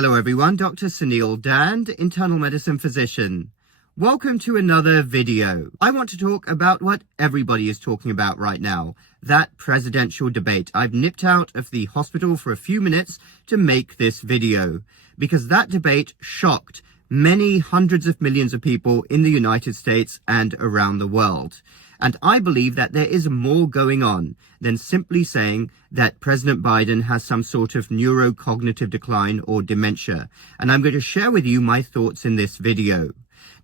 Hello everyone, Dr. Suneel, Dhand, internal medicine physician. Welcome to another video. I want to talk about what everybody is talking about right now, that presidential debate. I've nipped out of the hospital for a few minutes to make this video because that debate shocked many hundreds of millions of people in the United States and around the world. And I believe that there is more going on than simply saying that President Biden has some sort of neurocognitive decline or dementia. And I'm going to share with you my thoughts in this video.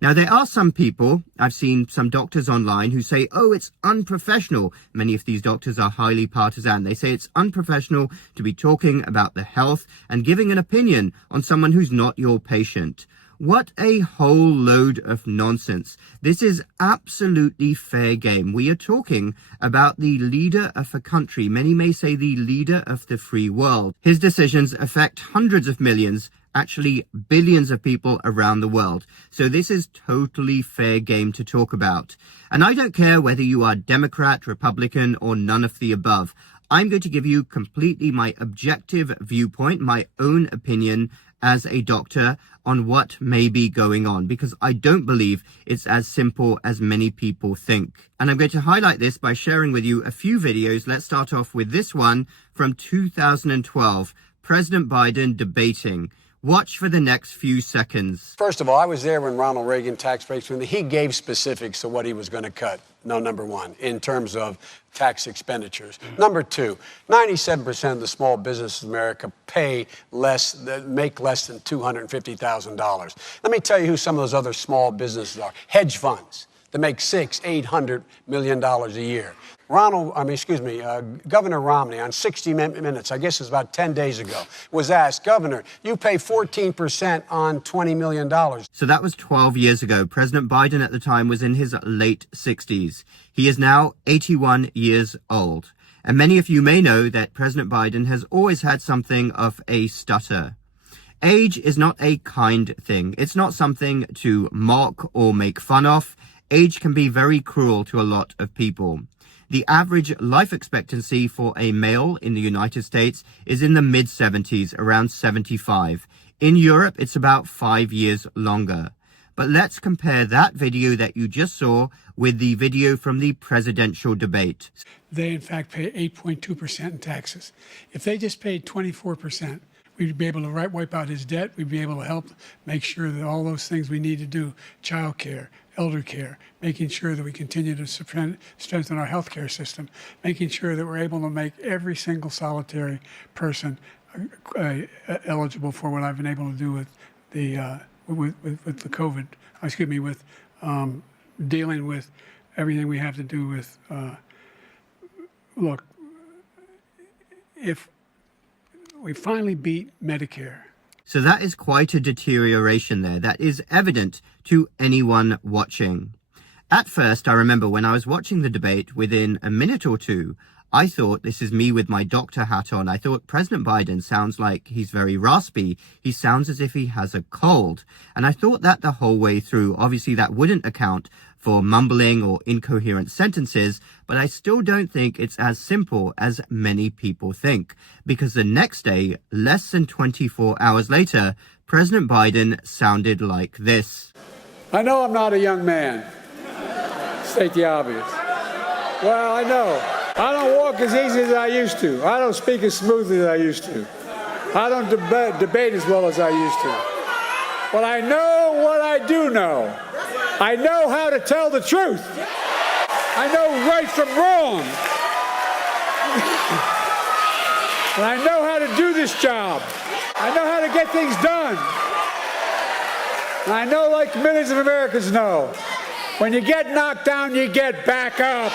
Now, there are some people, I've seen some doctors online who say, oh, it's unprofessional. Many of these doctors are highly partisan. They say it's unprofessional to be talking about the health and giving an opinion on someone who's not your patient. What a whole load of nonsense. This is absolutely fair game. We are talking about the leader of a country. Many may say the leader of the free world. His decisions affect hundreds of millions, actually billions of people around the world. So this is totally fair game to talk about. And I don't care whether you are Democrat, Republican, or none of the above. I'm going to give you completely my objective viewpoint, my own opinion as a doctor on what may be going on, because I don't believe it's as simple as many people think. And I'm going to highlight this by sharing with you a few videos. Let's start off with this one from 2012, President Biden debating. Watch for the next few seconds. First of all, I was there when Ronald Reagan tax breaks, when he gave specifics of what he was going to cut. No, number one, in terms of tax expenditures. Number two, 97% of the small businesses in America make less than $250,000. Let me tell you who some of those other small businesses are. Hedge funds that make $600-800 million a year. Governor Romney on 60 Minutes, I guess it was about 10 days ago, was asked, Governor, you pay 14% on $20 million. So that was 12 years ago. President Biden at the time was in his late 60s. He is now 81 years old. And many of you may know that President Biden has always had something of a stutter. Age is not a kind thing. It's not something to mock or make fun of. Age can be very cruel to a lot of people. The average life expectancy for a male in the United States is in the mid-70s, around 75. In Europe, it's about 5 years longer. But let's compare that video that you just saw with the video from the presidential debate. They, in fact, pay 8.2% in taxes. If they just paid 24%, we'd be able to wipe out his debt. We'd be able to help make sure that all those things we need to do, child care, elder care, making sure that we continue to strengthen our healthcare system, making sure that we're able to make every single solitary person eligible for what I've been able to do with the COVID. With dealing with everything we have to do with. Look, if we finally beat Medicare. So that is quite a deterioration there. That is evident to anyone watching. At first, I remember when I was watching the debate, within a minute or two, I thought, this is me with my doctor hat on, I thought President Biden sounds like he's very raspy. He sounds as if he has a cold. And I thought that the whole way through. Obviously, that wouldn't account for mumbling or incoherent sentences, but I still don't think it's as simple as many people think. Because the next day, less than 24 hours later, President Biden sounded like this. I know I'm not a young man. State the obvious. Well, I know. I don't walk as easy as I used to. I don't speak as smoothly as I used to. I don't debate as well as I used to. But I know what I do know. I know how to tell the truth. I know right from wrong. And I know how to do this job. I know how to get things done. And I know, like millions of Americans know, when you get knocked down, you get back up.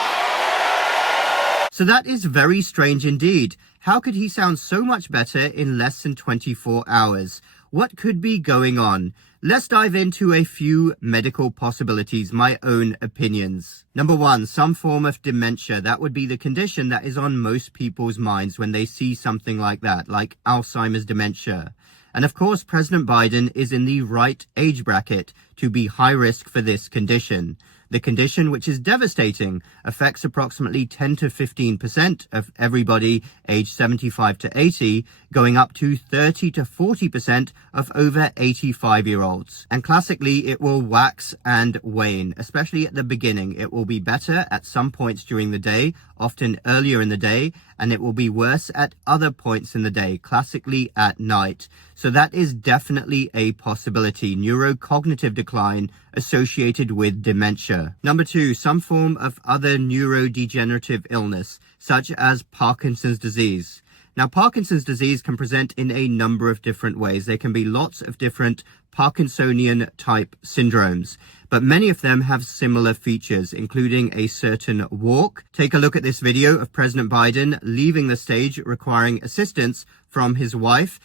So that is very strange indeed. How could he sound so much better in less than 24 hours? What could be going on? Let's dive into a few medical possibilities, my own opinions. Number one, some form of dementia. That would be the condition that is on most people's minds when they see something like that, like Alzheimer's dementia. And of course, President Biden is in the right age bracket to be high risk for this condition. The condition, which is devastating, affects approximately 10 to 15% of everybody aged 75 to 80, going up to 30 to 40% of over 85-year-olds. And classically, it will wax and wane, especially at the beginning. It will be better at some points during the day, often earlier in the day, and it will be worse at other points in the day, classically at night. So that is definitely a possibility. Neurocognitive decline associated with dementia. Number 2, some form of other neurodegenerative illness, such as Parkinson's disease. Now, Parkinson's disease can present in a number of different ways. There can be lots of different Parkinsonian type syndromes, but many of them have similar features, including a certain walk. Take a look at this video of President Biden leaving the stage requiring assistance from his wife.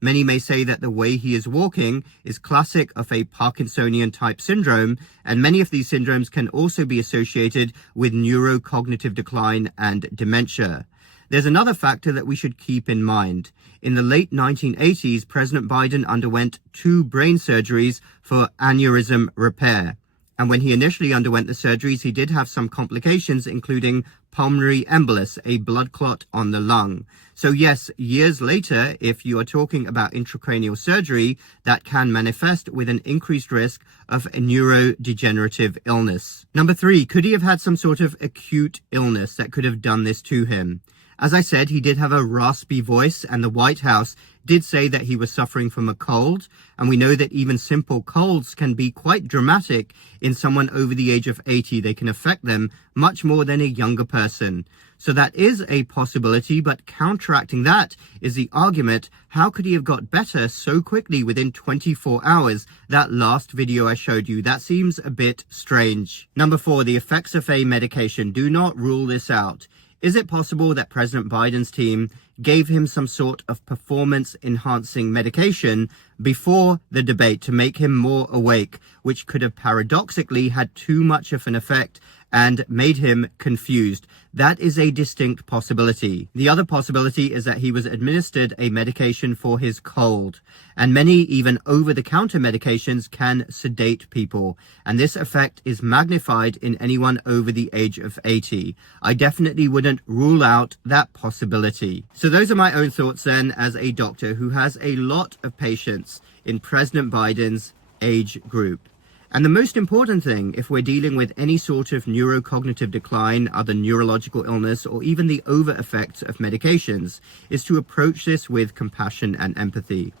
Many may say that the way he is walking is classic of a Parkinsonian type syndrome, and many of these syndromes can also be associated with neurocognitive decline and dementia. There's another factor that we should keep in mind. In the late 1980s, President Biden underwent 2 brain surgeries for aneurysm repair. And when he initially underwent the surgeries, he did have some complications, including pulmonary embolus, a blood clot on the lung. So yes, years later, if you are talking about intracranial surgery, that can manifest with an increased risk of a neurodegenerative illness. Number 3, could he have had some sort of acute illness that could have done this to him? As I said, he did have a raspy voice, and the White House did say that he was suffering from a cold, and we know that even simple colds can be quite dramatic in someone over the age of 80. They can affect them much more than a younger person. So that is a possibility, but counteracting that is the argument, how could he have got better so quickly within 24 hours? That last video I showed you, that seems a bit strange. Number 4, the effects of a medication. Do not rule this out. Is it possible that President Biden's team gave him some sort of performance-enhancing medication before the debate to make him more awake, which could have paradoxically had too much of an effect and made him confused? That is a distinct possibility. The other possibility is that he was administered a medication for his cold, and many even over-the-counter medications can sedate people, and this effect is magnified in anyone over the age of 80. I definitely wouldn't rule out that possibility. So those are my own thoughts then, as a doctor who has a lot of patients in President Biden's age group. And the most important thing, if we're dealing with any sort of neurocognitive decline, other neurological illness, or even the over effects of medications, is to approach this with compassion and empathy.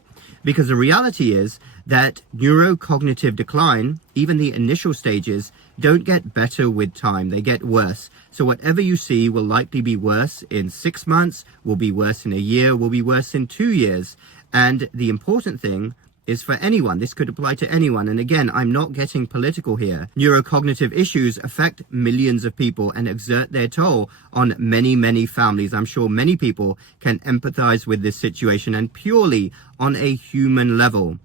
Because the reality is that neurocognitive decline, even the initial stages, don't get better with time, they get worse. So whatever you see will likely be worse in 6 months, will be worse in a year, will be worse in 2 years. And the important thing is for anyone. This could apply to anyone. And again, I'm not getting political here. Neurocognitive issues affect millions of people and exert their toll on many, many families. I'm sure many people can empathize with this situation, and purely on a human level,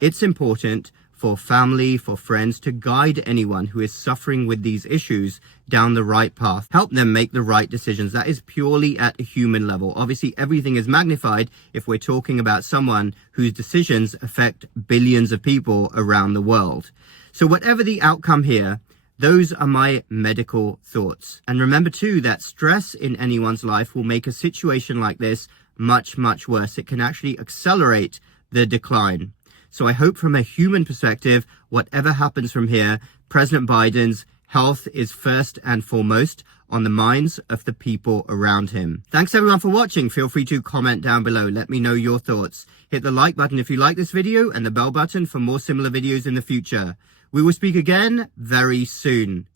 it's important for family, for friends, to guide anyone who is suffering with these issues down the right path. Help them make the right decisions. That is purely at a human level. Obviously, everything is magnified if we're talking about someone whose decisions affect billions of people around the world. So whatever the outcome here, those are my medical thoughts. And remember too that stress in anyone's life will make a situation like this much, much worse. It can actually accelerate the decline. So I hope from a human perspective, whatever happens from here, President Biden's health is first and foremost on the minds of the people around him. Thanks everyone for watching. Feel free to comment down below. Let me know your thoughts. Hit the like button if you like this video and the bell button for more similar videos in the future. We will speak again very soon.